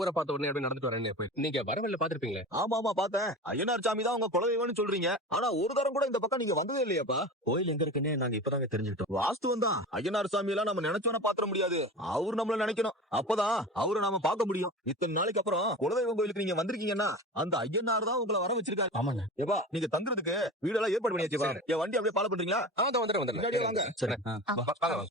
ஊரை பார்த்த உடனே அப்படியே நடந்துட்டு வரேன்னு போய் நீங்க வரவழில பாத்திருப்பீங்களே. ஆமா ஆமா பார்த்தேன். ஐயனார் சாமி தான் உங்க குலதெய்வம்னு சொல்றீங்க. ஆனா ஒரு தரம் கூட இந்த பக்கம் நீங்க வந்ததே இல்லையாப்பா? கோயில் எங்க இருக்குன்னு நாங்க இப்பதாங்க தெரிஞ்சுக்கிட்டோம். வாஸ்துவம் தான். ஐயனார் சாமி எல்லாம் நம்ம நினைச்சோன்னா பாத்திர முடியாது. அவரு நம்மள நினைக்கணும். அப்பதான் அவரை நாம பார்க்க முடியும். இத்தனை நாளைக்கு அப்புறம் குலதெய்வம் கோயிலுக்கு நீங்க வந்திருக்கீங்கன்னா அந்த ஐயனார் தான் உங்களை வர வச்சிருக்காரு. ஆமாங்க. ஏப்பா நீங்க தங்குறதுக்கு வீடெல்லாம் ஏற்பாடு பண்ணியாச்சுப்பா. என் வண்டி அப்படியே ஃபாலோ பண்றீங்களா? முன்னாடியே வாங்க. சரி.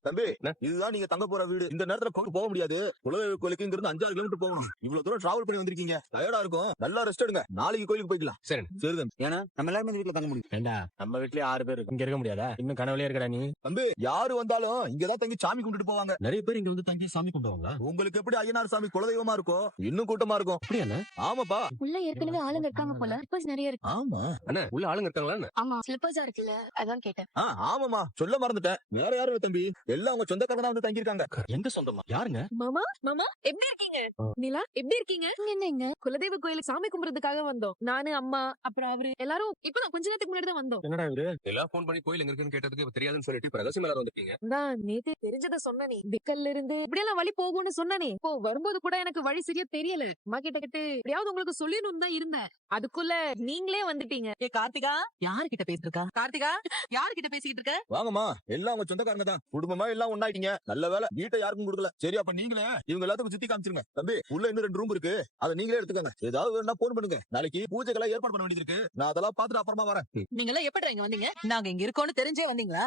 தம்பி இதுதான் நீங்க தங்க போற வீடு. இந்த நேரத்துல கோயில் போக முடியாது. குலதெய்வ கோயிலுக்கு இங்க இருந்து 5-6 கிலோமீட்டர் போகணும். இவ்வளவு தூரம் டிராவல் பண்ணி வந்திருக்கீங்க. டயர்டா இருக்கும். நல்லா ரெஸ்ட் எடுங்க. நாளைக்கு கோயிலுக்கு போய்க்கலாம். சரி சரி தம்பி. ஏன்னா நம்ம எல்லாருமே இந்த வீட்டுல தங்க முடியும். ஏண்டா நம்ம வீட்லயே 6 பேர் இங்க இருக்க முடியாதா? இன்னும் கனவுலயே இருக்கடா நீ. தம்பி யாரு வந்தாலும் இங்கதான் தங்கி சாமி கும்பிட்டு போவாங்க. நிறைய பேர் இங்க வந்து தங்கி சாமி கும்பிடுவாங்களா? உங்களுக்கு எப்படி ஐயனார் சாமி குலதெய்வமா இருக்கும், இன்னும் கூட்டமா இருக்கும். அப்படியா? ஆமாப்பா. உள்ள ஏற்கனவே ஆளுங்க இருக்காங்க போல. ஸ்லிப்பர்ஸ் நிறைய இருக்கு. ஆமா அண்ணா உள்ள ஆளுங்க இருக்காங்களா? ஆமா ஸ்லிப்பர்ஸா இருக்குல்ல, அதான் கேட்டேன். ஆமாமா சொல்ல மறந்துட்டேன். வேற யாரும் இல்ல தம்பி. எல்லாம் உங்க சொந்தக்காரங்க தான் வந்து தங்கி இருக்காங்க. எங்க சொந்தமா? யாருங்க? மாமா மாமா எப்படி இருக்கீங்க? நிலா எப்படி இருக்கீங்க? இங்க என்ன இங்க? குலதெய்வ கோயிலுக்கு சாமி கும்பிடுறதுக்காக வந்தோம். நானு அம்மா அப்புறம் அவரு எல்லாரும் இப்பதான் கொஞ்ச நேரத்துக்கு முன்னாடி தான் வந்தோம். என்னடா இவரு? எல்லாம் போன் பண்ணி கோயில் எங்க இருக்குன்னு கேட்டதுக்கு இப்ப தெரியாதுன்னு சொல்லிட்டு இப்ப ரகசியம் எல்லாரும் வந்திருக்கீங்க. நான் நேத்து தெரிஞ்சதை சொன்னனே. பிக்கல்ல இருந்து இப்படி எல்லாம் வழி போகும்னு சொன்னனே. இப்போ வரும்போது கூட எனக்கு வழி சரியா தெரியல. அம்மா கிட்ட கிட்ட எப்படியாவது உங்களுக்கு சொல்லணும்னு தான் இருந்தேன். அதுக்குள்ள நீங்களே வந்துட்டீங்க. ஏ கார்த்திகா, யாருகிட்ட பேசிட்டு கார்த்திகா, யாருகிட்ட பேசிக்கிட்டு இருக்க? வாங்கம்மா எல்லாம் உங்க சொந்தக்காரங்க தான். குடும்பமா எல்லாம் ஒண்ணாயிட்டீங்க. நல்ல வேலை வீட்டை யாருக்கும் கொடுக்கல. சரி அப்ப நீங்களே இவங்க எல்லாத்துக்கும் சுத்தி காமிச்சிருங்க. தம்பி உள்ள இன்னும் 2 ரூம் இருக்கு. அதை நீங்களே எடுத்துக்கங்க. ஏதாவது வேணா போன் பண்ணுங்க. நாளைக்கு பூஜைக்கெல்லாம் ஏற்பாடு பண்ண வேண்டியது இருக்கு. நான் அதெல்லாம் பாத்துட்டு அப்புறமா வரேன். நீங்க எல்லாம் எப்படி இங்க வந்தீங்க? நாங்க இங்க இருக்கோம்னு தெரிஞ்சே வந்தீங்களா?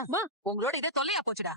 உங்களோட இதே தொல்லையா போச்சுடா.